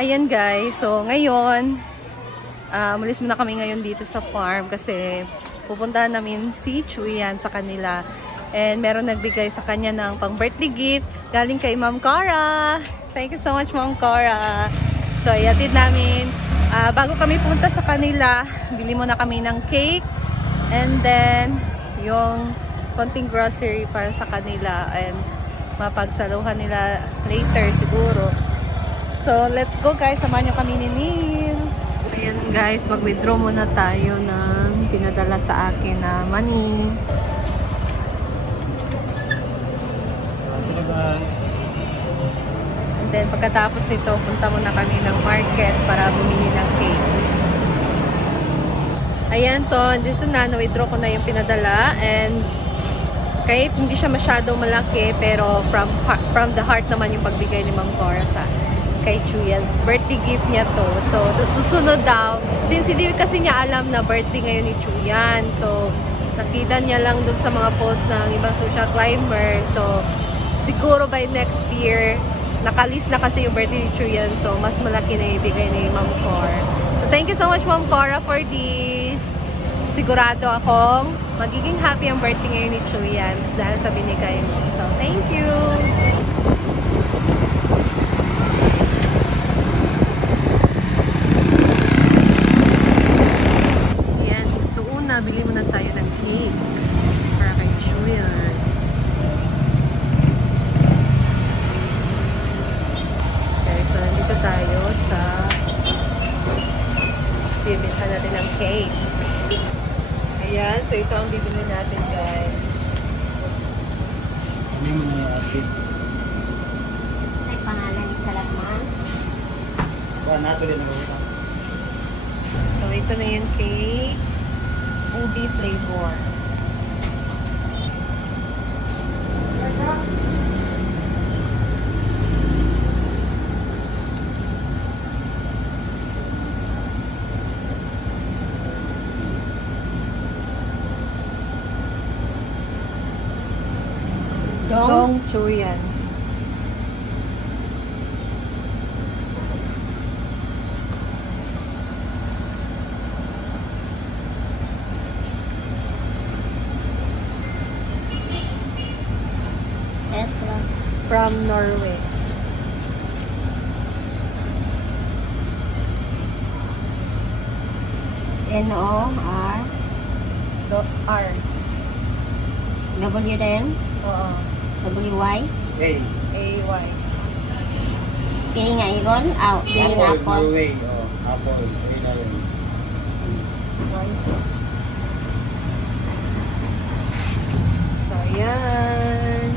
Ayan guys, so ngayon, mulis muna kami ngayon dito sa farm kasi pupuntahan namin si Chuyan sa kanila. And meron nagbigay sa kanya ng pang birthday gift galing kay Ma'am Cara. Thank you so much Ma'am Cara. So iatid namin. Bago kami pumunta sa kanila, bili muna kami ng cake. And then, yung konting grocery para sa kanila. And mapagsaluhan nila later siguro. So, let's go guys. Samahan nyo kami ni Neil. Ayan guys, mag-withdraw muna tayo ng pinadala sa akin na money. And then, pagkatapos nito, punta muna kami ng market para bumili ng cake. Ayan, so, dito na, na-withdraw ko na yung pinadala. And, kahit hindi siya masyadong malaki, pero from the heart naman yung pagbigay ni Ma'am Cora sa kay Chuyan's birthday gift niya to. So, sa susunod daw, since hindi kasi niya alam na birthday ngayon ni Chuyan, so, nakita niya lang dun sa mga post ng ibang social climber. So, siguro by next year, nakalist na kasi yung birthday ni Chuyan. So, mas malaki na ibigay ni Ma'am Cora. So, thank you so much Ma'am Cora for this. Sigurado akong magiging happy ang birthday ngayon ni Chuyan dahil sa binigay mo. So, thank you! Bili muna tayo ng cake para kay Chuyan. Okay, so nandito tayo sa bibinta natin ng cake. Ayan, so ito ang bibili natin guys. Ano mo na atin? Ay, pangalan ni Salagman. Nato din ako. So ito na yung cake. Ubi flavor. Dong Chuyans. From Norway. N-O-R R. W din? Oo. W-Y? A-Y. Kaya nga igon? Kaya nga apple. Norway. Apple. So, ayan.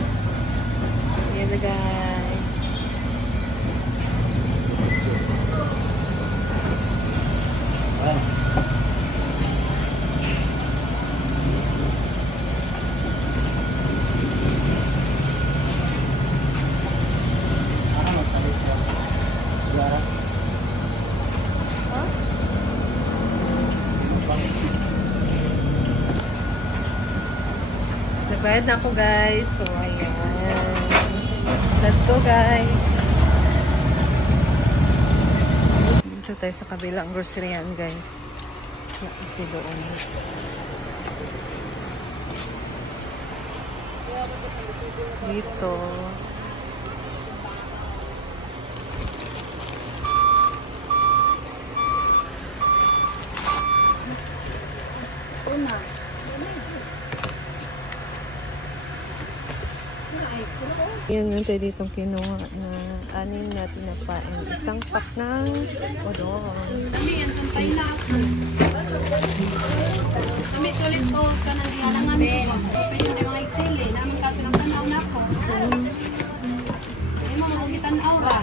Ayan na guys. Nagbayad na ako guys. So, ayan. Let's go guys. Dito tayo sa kabilang groceryan guys. Kasi doon. Dito. Yan yung tayo ditong kinuha na anin na tinapain. Isang pack ng odon. Kami yan, sampay na. Kami sulit po ka na dihalangan ko. Pwede na mga eksili. Namin kaso ng tanaw na ako. Ay mga bumitan aura.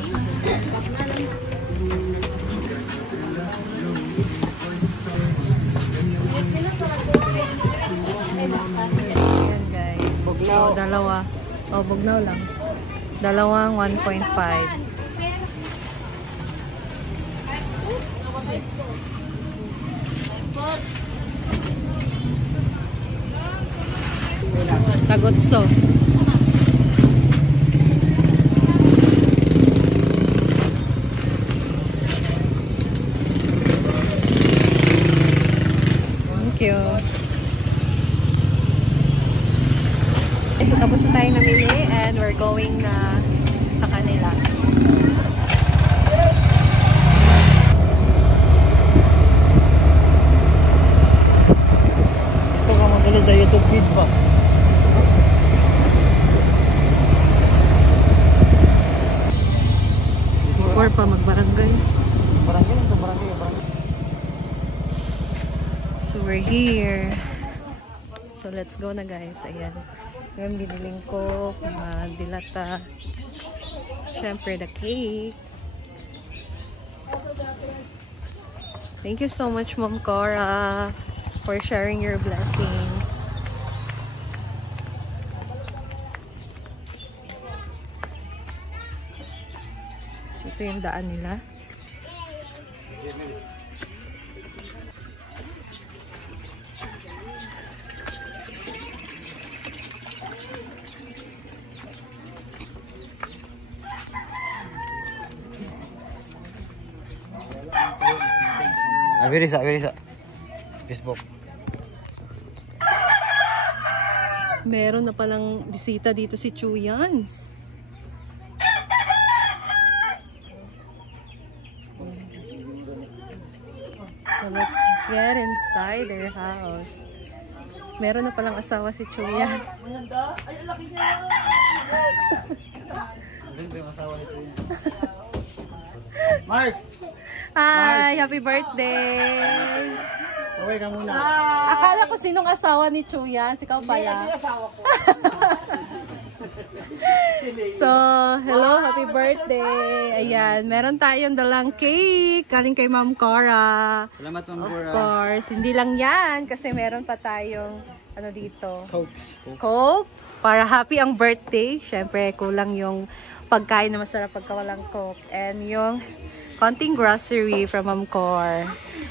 Ayan guys. So, dalawa. O, bugnaw lang. Dalawang 1.5. Tagotso. you. Okay, so tapos na tayo namili and we're going na sa kanila. Ito ka magaling sa YouTube feed ba? Or pa magbarangay. Barangay lang, barangay. So we're here. So let's go na guys. Ayan. Ngayon biniling ko mga dilata. Siyempre the cake. Thank you so much Mom Cora for sharing your blessing. Ito yung daan nila. Birisa. Facebook. Meron na palang bisita dito si Chuyans. So let's get inside their house. Meron na palang asawa si Chuyans. Ay, laki niya! Mars! Hi! Happy birthday! Okay ka muna. Akala ko sinong asawa ni Chuyans. Ikaw ba yan? So, hello, happy birthday. Ayan, meron tayong dalang cake. Galing kay Ma'am Cora. Salamat, Ma'am Of Cora. course, hindi lang yan. Kasi meron pa tayong, ano dito? Coke. Para happy ang birthday. Siyempre, kulang yung pagkain na masarap pagka walang Coke. And yung konting grocery from Ma'am Cor.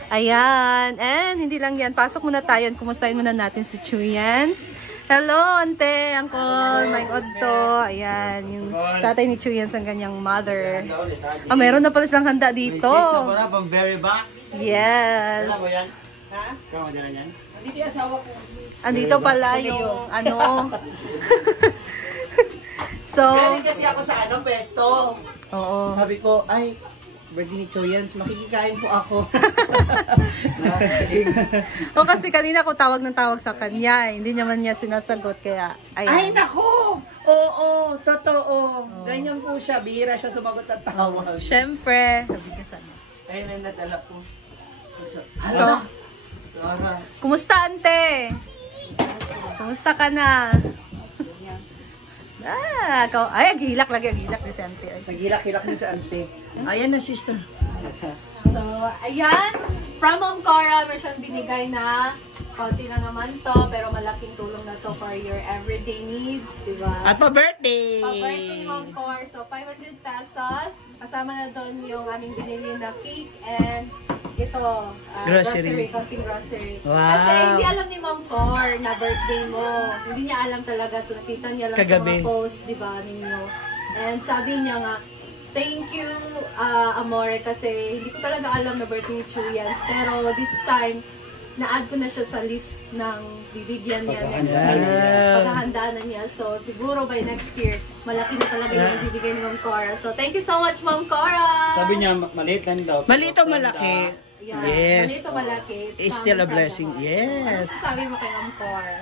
Ayan. And hindi lang yan. Pasok muna tayo. Kumustahin muna natin si Chuyans. Hello, ante, uncle, Mike Otto. Ayan, yung tatay ni Chuyans ang kanyang mother. Ah, meron na pala silang handa dito. Para pang berry box. Yes. Wala mo yan? Ha? Kaya mo yan? Andito yung asawa ko. Andito pala yung ano. So, Galing kasi ako sa pesto. oo. Sabi ko, ay, birthday ni Chuyans, makikikain po ako. O kasi kanina ko tawag ng tawag sa kanya. Hindi naman niya sinasagot kaya Ay, ayan. nako! Oo, totoo. Ganyan po siya, bihira siya sumagot ng tawag. Siyempre. Ayun ang nadala ko. So, Dora. kumusta ante? Kumusta ka na? Ay, gilak lagi, gilak ni si ante. Ay. Nagilak-hilak niya sa ante. Ayan na, sister. So, ayan. From Ma'am Cora, may siyang binigay na konti na naman to, pero malaking tulong na to for your everyday needs, di ba? At pa-birthday! Pa-birthday, Ma'am Cora. So, 500 pesos. Kasama na doon yung aming binili na cake and ito, Grocery. konting grocery. Wow. Kasi hindi alam ni Ma'am Cor na birthday mo. Hindi niya alam talaga. So, nakita niya lang Kagabi. sa mga post, di ba, ninyo. And sabi niya nga, thank you, Amore, kasi hindi ko talaga alam na birthday ni Chuyans. Pero this time, na-add ko na siya sa list ng bibigyan niya next year. Paghahandaan na niya. So, siguro by next year, malaki na talaga yung bibigyan ni Ma'am Cora. So, thank you so much, Ma'am Cora! Sabi niya, maliit lang daw. Maliit o malaki? Yeah, Yes. malito malaki. It's still a coming from blessing. the heart. Yes. Ano sabi mo kay Ma'am Cora?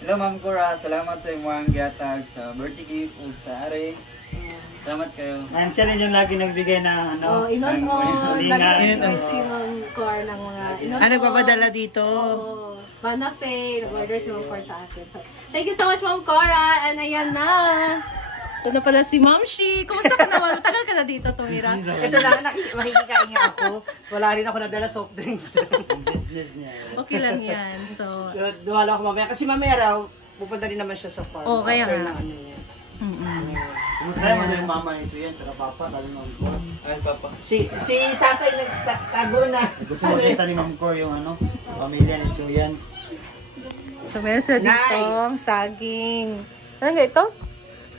Hello, Ma'am Cora. Salamat sa imong gihatag sa birthday gift ug sa are. Salamat kayo. Siya rin yung lagi nagbigay na ano. Oh, inon-on. linga. Nag-ibigay si Ma'am Cora ng mga inon-on. Ah, nagpapadala dito? Oo. Manafe. Nag-order si Ma'am Cora sa akin. So, thank you so much, Ma'am Cora. And ayan na. Ito na pala si Ma'am Shi. Kumusta ka naman? Matagal ka na dito, tumira. Ito lang, makikikain nga ako. Wala rin ako nadala soft drinks. Business niya. Okay lang yan. So, Duwala ako mamaya. Kasi mamaya raw, pupunta rin naman siya sa farm. Oh, kaya After nga. ng ano niya. Kumusta naman yung mama nito yan? Saka papa, lalo Ma'am Cora. Ay, papa. Si tatay nagtago na. Gusto makita ni Ma'am Cora yung ano, pamilya ni Chuyans. so meron sila ditong saging. Ano nga ito?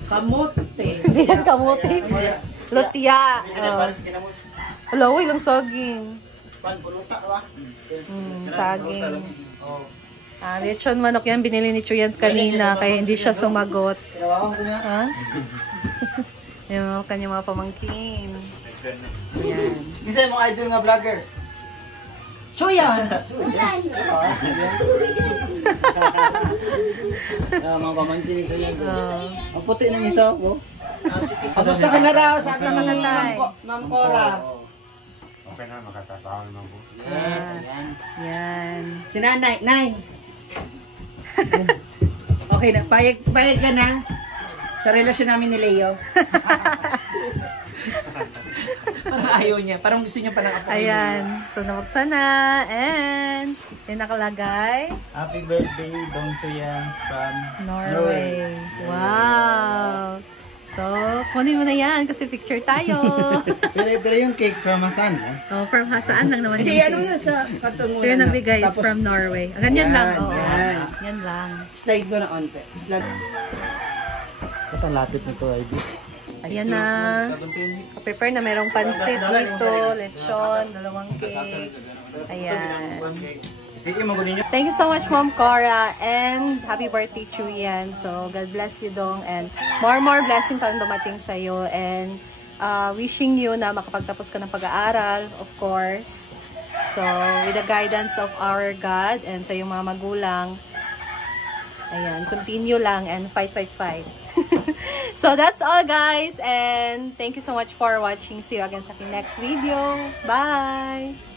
Kamote. Hindi yan kamote. Lutya. Para sa kinamos. Hello, ilang saging. Pan, puluta ba? Saging. Lechon manok yan, binili ni Chuyans kanina, kaya hindi siya sumagot. Tinawakan ko niya. Ha? Yung kanyang mga pamangkin. Ayan. Isa yung mga idol nga vlogger. Chuyans! Mga pamangkin ito yan. Oh. Ang puti ng isa ko. Kamusta ka na raw? Sabi Kamusta ka ni na, Tay? Ma'am Cora. Okay na, makatapaw naman po. Yes, ayan. Yan. Si Nanay. Nay! Okay na. Payag ka na sa relasyon namin ni Leo. Parang ayaw niya. Parang gusto niya palang apo. Ayan. So, nabuksan na. And, yung nakalagay, Happy birthday, Dong Chuyans from Norway. Wow! So, kunin mo na yan kasi picture tayo. pero yung cake from Hasan. Oh, from Hasaan lang naman Hindi, yung ano cake. na sa karton mo Ito yung na. nagbigay is Tapos, from Norway. Ganyan lang. Yan, Oo. yan. Yan lang. Slide mo na on. Slide. Ito lapit na to, ID. Ayan na. Prepare na merong pansit dito, lechon, dalawang cake. Ayan. Sige, magunin nyo. Thank you so much, Mom Cora, and happy birthday, Chuyan. So, God bless you, Dong, and more blessing pa ang dumating sa'yo, and wishing you na makapagtapos ka ng pag-aaral, of course. So, with the guidance of our God and sa iyong mga magulang, ayan, continue lang and fight. So, that's all, guys, and thank you so much for watching. See you again sa aking next video. Bye!